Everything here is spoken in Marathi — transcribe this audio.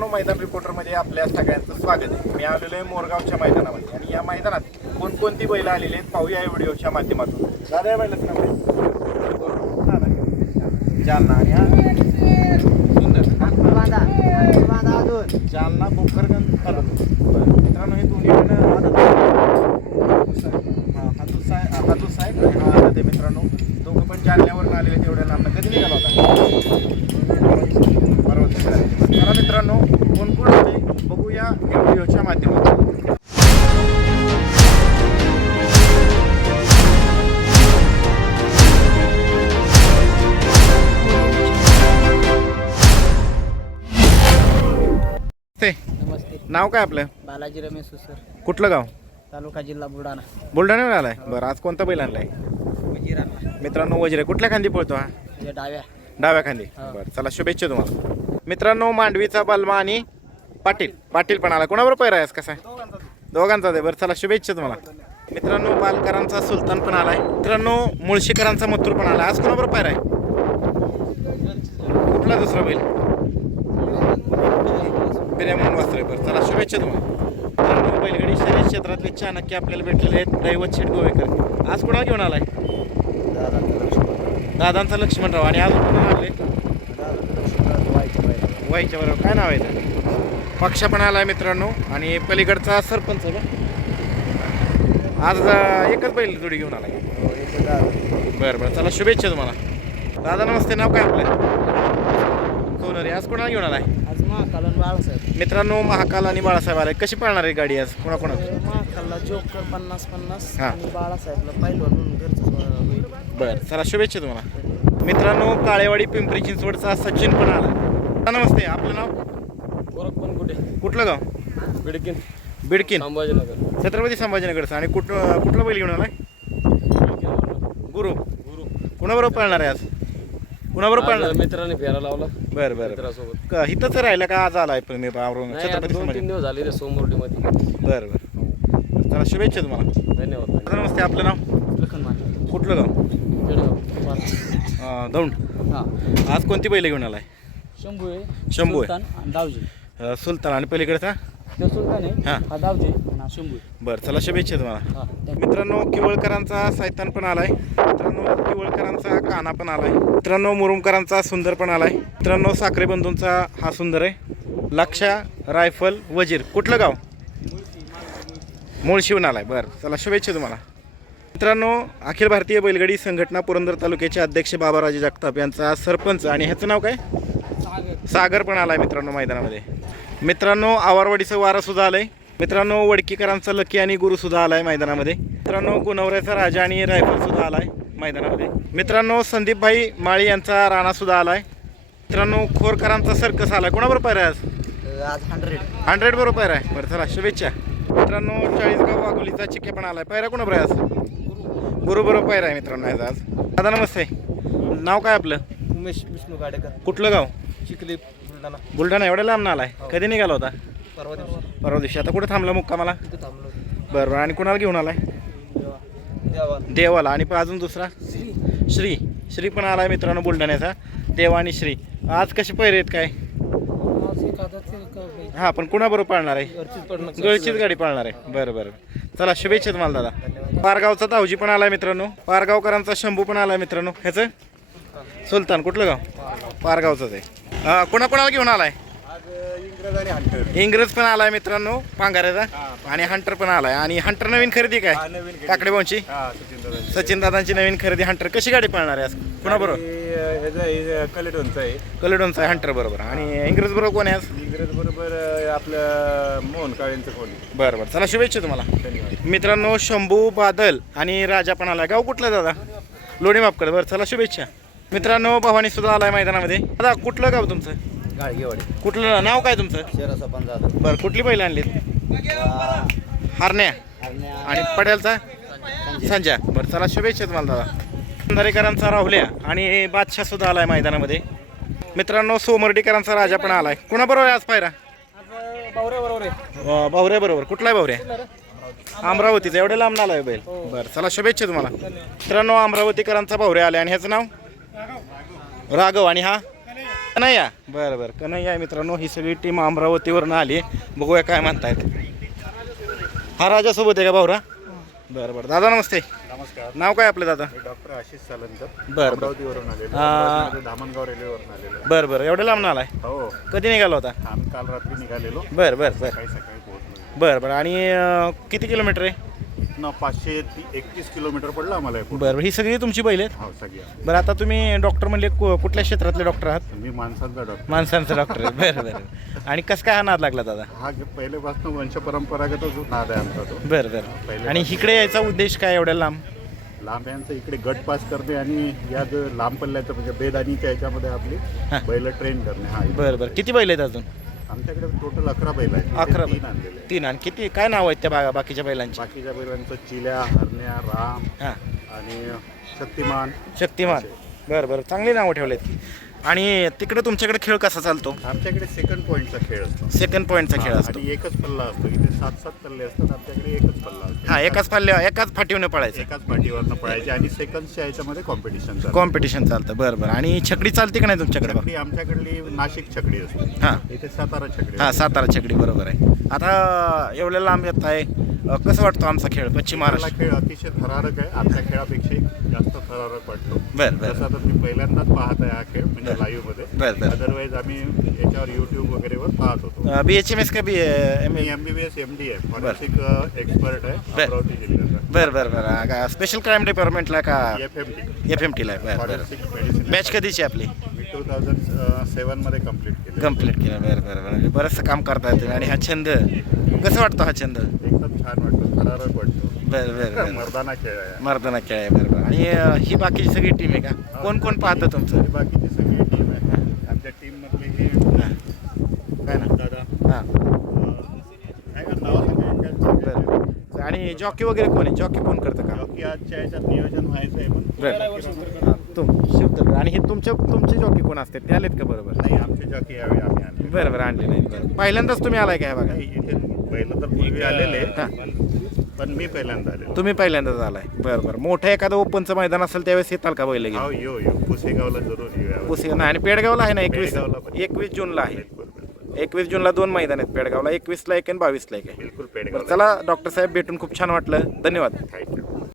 मित्रांनो मैदान रिपोर्टरमध्ये आपल्या सगळ्यांचं स्वागत आहे मी आलेलो आहे मोरगावच्या मैदानामध्ये आणि या मैदानात कोणकोणती बैल आलेली आहेत पाहूया या व्हिडिओच्या माध्यमातून दादा या नाव जालना आणि हा सुंदर जालना बोकरगंज तालुका ते नमस्ते. नाव काय आपलं? बालाजी रमेश सुसर. कुठलं गाव? तालुका जिल्हा बुलढाणा. बुलढाण्यावर आलाय? बरं आज कोणता बैल आणलाय? मित्रांनो वजिरे. कुठल्या खांदी पळतो हा? डाव्या. डाव्या खांदी. हा. बरं चला शुभेच्छा तुम्हाला. मित्रांनो मांडवीचा बलमा आणि पाटील. पाटील पण आला. कोणाबरोबर पैरा आहेस? कसा दोघांचा दे बरं चला शुभेच्छा तुम्हाला. मित्रांनो बालकरांचा सुलतान पण आलाय. मित्रांनो मुळशीकरांचा मथुर पण आला आज कोणाबरोबर पैरा आहे? कुठला दुसरा बैल? बिर्यामन वाचतोय बरं. चला शुभेच्छा तुम्हाला. मित्रांनो बैलगाडी शर्यत क्षेत्रातले चाणक्य आपल्याला भेटलेले आहेत. दैवत शेठ गोवेकर. आज कोणाला घेऊन आलाय? दादांचा लक्ष्मणराव. आणि आज कोण आले वाईच्या बरोबर. काय नाव आहे त्याचं? पक्ष पण आलाय मित्रांनो. आणि पलीकडचा सरपंच का? आज एकच बैल जोडी घेऊन आलाय. बरं बरं. चला शुभेच्छा तुम्हाला. दादा नमस्ते. नाव काय आपलं? सोनरी आज कोणाला घेऊन आलाय? आज महाकालन बाळासाहेब. मित्रांनो महाकाल आणि बाळासाहेब आलाय. कशी पळणार आहे गाडी आज? कोणा कोणा महाकालला जोकर पन्नास पन्नास हा. आणि बाळासाहेबला पहिलं म्हणून घरचं होईल. बरं चला शुभेच्छा तुम्हाला. मित्रांनो काळेवाडी पिंपरी चिंचवडचा सचिन पण आला दादा, नमस्ते. आपलं नाव? गोरख पण कुठे? कुठलं गाव? बिडकीन. बिडकीन. संभाजीनगर. छत्रपती संभाजीनगरचं. आणि कुठ कुठलं बैल घेऊन आलाय? गुरु. गुरु. कुणाबरोबर पळणार आहे आज? कुणाबरोबर पळणार? मित्राने फेरा लावला. बरं बरं मित्रासोबत. क- इथंच राहिलं का? आज आलाय पण मी आवरून नाही आता छत्रपती दोन संभाजी. तीन दिवस झाले रे सोमवारडीमध्ये. बरं बरं. चला शुभेच्छा तुम्हाला. धन्यवाद. दादा, नमस्ते. आपलं नाव? लखन माने. कुठलं गाव? अं, दौंड. हा. आज कोणती बैल घेऊन आलाय? शंभू आहे शंभू आहे. सुलतान आणि दावजी. अं, सुलतान. आणि पलीकडचा? तो सुलतान. आहे हा. दावजी हा आहे. बरं चला शुभेच्छा तुम्हाला. मित्रांनो किवळकरांचा सायतान पण आलाय. मित्रांनो किवळकरांचा काना पण आलाय. मित्रांनो मुरुमकरांचा सुंदर पण आलाय. मित्रांनो साखरे बंधूंचा हा सुंदर आहे. लक्षा रायफल वजीर कुठलं गाव? मूळ शिवून आलाय. बरं चला शुभेच्छा तुम्हाला. मित्रांनो अखिल भारतीय बैलगाडी संघटना पुरंदर तालुक्याचे अध्यक्ष बाबाराजे जगताप यांचा सरपंच आणि ह्याचं नाव काय? सागर पण आलाय मित्रांनो मैदानामध्ये. मित्रांनो आवारवाडीचं वारं सुद्धा आलंय. मित्रांनो वडकीकरांचा लकी आणि गुरु सुद्धा आलाय मैदानामध्ये. मित्रांनो गुणवऱ्याचा राजा आणि रायफल सुद्धा आलाय मैदानामध्ये. मित्रांनो संदीपभाई माळी यांचा राणा सुद्धा आलाय. मित्रांनो खोरकरांचा सर्कस आलाय. कोणाबरोबर पाहिजे आज? आज हंड्रेड हंड्रेड बरोबर आहे बरं चला शुभेच्छा. मित्रांनो चाळीसगाव वाघोलीचा चिक्के पण आलाय. पायरा कोणाबरोबर आहे आज? गुरु बरोबर पायरा आहे मित्रांनो आज आज. दादा नमस्ते. नाव काय आपलं? उमेश विष्णू गाडेकर. कुठलं गाव? चिखली बुलढाणा. बुलढाणा. एवढ्या लांब ना आलाय कधी निघाला होता? परवा दिवशी. परवा दिवशी. आता कुठे थांबला मुक्कामाला? तिथे थांबलो. बरं बरं आणि कुणाला घेऊन आलाय? देवा देवाला. आणि पण अजून दुसरा? श्री. श्री. पण आलाय मित्रांनो बुलढाण्याचा. देवा आणि श्री. आज कसे पैरे आहेत काय? हा पण कुणाबरोबर पाळणार आहे? गळचीच गाडी पाळणार आहे. बरं बरं. चला शुभेच्छा तुम्हाला दादा. पारगावचा तावजी पण आलाय मित्रांनो. पारगावकरांचा शंभू पण आलाय मित्रांनो. ह्याचं? सुलतान. कुठलं गाव? पारगावचंच आहे. हा, कोणा कोणाला घेऊन आलाय? इंग्रज पण आलाय मित्रांनो पांघाऱ्याचा. आणि हंटर पण आलाय. आणि हंटर नवीन खरेदी काय? काकडे भाऊची? सचिन दादांची. नवीन खरेदी हंटर कशी गाडी पाळणार आहे आज? कुणाबरोबर? कलेटोनचं आहे कलेडोनचा आहे. हंटर बरोबर. आणि इंग्रज बरोबर कोण आहे आज? इंग्रज बरोबर आपलं मोहन काळेंचं कोणी बरं बरं. चला शुभेच्छा तुम्हाला. धन्यवाद. मित्रांनो शंभू बादल आणि राजा पण आलाय. गाव कुठलं दादा? लोणी मापकडे. बरं चला शुभेच्छा. मित्रांनो भवानी सुद्धा आलाय मैदानामध्ये. दादा कुठलं गाव तुमचं? गाडगेवाडी कुठलं नाव काय तुमचं? जाधव. बरं कुठली बैल आणलीत? हरण्या. आणि पटेलचा संजय. बरं चला शुभेच्छा तुम्हाला दादा. दरेकरांचा राहुल्या आणि बादशाह सुद्धा आलाय मैदानामध्ये. मित्रांनो सोमर्डीकरांचा राजा पण आलाय. कुणाबरोबर आहे आज पायरा? आहे भावऱ्या बरोबर कुठला आहे भावऱ्या? अमरावतीचा. एवढ्या लांब आलाय बैल. बरं चला शुभेच्छा तुम्हाला. मित्रांनो अमरावतीकरांचा भावऱ्या आलाय. आणि ह्याचं नाव? राघव. आणि हा? कन्हैया? बरं बरं. कन्हैया मित्रांनो ही सगळी टीम अमरावतीवरनं आली. बघूया काय म्हणतायत. हा राजासोबत आहे का भाऊरा? बरं बरं. दादा नमस्ते. नमस्कार. नाव काय आपलं दादा? डॉक्टर आशिष सालंकर बरं. अमरावतीवरून आलेलो आ- अमरावतीमध्ये धामणगाव रेल्वेवरून आलेलो बरं बरं. एवढं लांब आलाय हो. कधी निघाला होता? आम्ही काल रात्री निघालेलो. बरं बरं बरं. काही सकाळी पोहोचलो. बरं बरं. आणि अं, किती किलोमीटर आहे? इथनं पाचशे ती- एकतीस किलोमीटर पडलं आम्हाला हे पूर्ण. बरं ही सगळी तुमची बैल आहेत? हो सगळ्या बरं आता तुम्ही डॉक्टर म्हणले कु- कुठल्या क्षेत्रातले डॉक्टर आहात? मी माणसांचा डॉक्टर माणसांचं डॉक्टर आहे. बरं बरं. आणि कसं काय हा नाद लागला दादा? हा गे- पहिल्यापासून वंश परंपरागतच नाद आहे आमचा तो. बरं बरं. आणि इकडे यायचा उद्देश काय एवढ्या लांब? लांब यांचं इकडे गट पास करणे आणि या जो लांब पल्ल्याचं म्हणजे बेदानीच्या याच्यामध्ये आपली. बैल ट्रेन करणे. हा बरं बरं. किती बैल आहेत अजून? आमच्याकडे टोटल अकरा बैल आहेत. अकरा तीन बैल. आणलेले आहेत. तीन आणि किती? काय नाव आहेत त्या बा बाकीच्या बैलांची? बाकीच्या बैलांचं चिल्या हरण्या राम हां. आणि शक्तिमान. शक्तिमान. बरं बरं. चांगली नावं ठेवलेत. आणि तिकडे तुमच्याकडे खेळ कसा चालतो? आमच्याकडे सेकंड पॉईंटचा खेळ असतो. सेकंड पॉईंटचा खेळ असतो. आणि एकच पल्ला असतो. इथे सात सात पल्ले असतात आमच्याकडे एकच पल्ला असतो. हा एकाच पाल्ल्या एकाच फाटीवनं पळायचं. एकाच पाठीवरनं पळायचे आणि सेकंडच्या याच्यामध्ये कॉम्पिटिशन चालतं. कॉम्पिटिशन चालतं बरं बरं. आणि छकडी चालते का नाही तुमच्याकडे छकडी आमच्याकडली नाशिक छकडी असते. हां. इथे सातारा छकडी हां. सातारा छकडी बरोबर आहे. आता एवढ्या लांब येत आहे. अं, कसं वाटतो आमचा खेळ? पश्चिम आपला महाराष्ट्र? खेळ अतिशय थरारक आहे. आपल्या खेळापेक्षा जास्त थरारक वाटतो. बरं बरं. जसं तर मी पहिल्यांदाच पाहत आहे हा खेळ म्हणजे लाईव्हमध्ये. बरं बरं. अदरवाईज आम्ही याच्यावर युट्यूब वगैरेवर पाहत होतो. बी एच एम एस का बी एम मी M B B S M D आहे फॉरेन्सिक एक्सपर्ट आहे बरं. अमरावती जिल्ह्याचा. बरं बरं बरं. का स्पेशल क्राईम डिपार्टमेंटला का? F M T F M टीला बरं बरं. फॉरेन्सिक मेडिसिन बॅच कधीची आपली? मी टू थाउजंड सेवनमध्ये कंप्लीट केलं. कंप्लीट केलं बरं बरं बरं. म्हणजे बरंचसं काम करता येतं आणि हा छंद कसं वाटतो हा छंद? एकदम छान वाटतं. थरारक वाटतो. बरं बरं बरं. मर्दाना खेळ आहे मर्दाना खेळ आहे बरं बरं आणि अं, ही बाकीची सगळी टीम आहे का? कोण कोण पाहतं तुमचं? आणि बाकीची सगळी टीम आहे. आमच्या टीम मधले हे काय ना? दादा. हां. काय का नाव सांगायचं बरं. आणि जॉकी वगैरे कोण आहे? जॉकी कोण करतं का की आजच्या याच्यात नियोजन व्हायचं आहे पण बरं. हां, तुम शिवतर आणि हे तुमच्या तुमचे जॉकी कोण असते ते आलेत का बरोबर? नाही आमचे जॉकी यावेळी आम्ही आणले बरं बरं आणले नाही बरं. पहिल्यांदाच तुम्ही आलाय काय बघा नाही, इथे पहिलं तर पूर्वी आलेले हां. पण मी पहिल्यांदा आलेलो. तुम्ही पहिल्यांदाच आलाय. बरं बरं. मोठं एखादं ओपनचं मैदान असेल त्यावेळेस येताल का बैल हो घेऊन यो यो. पुसेगावला जरूर. पुसे नाही आणि पेडगावला आहे ना एकवीस पेडगावला पण. एकवीस जूनला आहे. बिलकुल बिलकुल एकवीस जूनला दोन मैदान आहेत पेडगावला. एकवीसला एक आणि बावीसला एक आहे. बिलकुल बरं पेडगाव चला डॉक्टर साहेब भेटून खूप छान वाटलं. धन्यवाद. थँक्यू.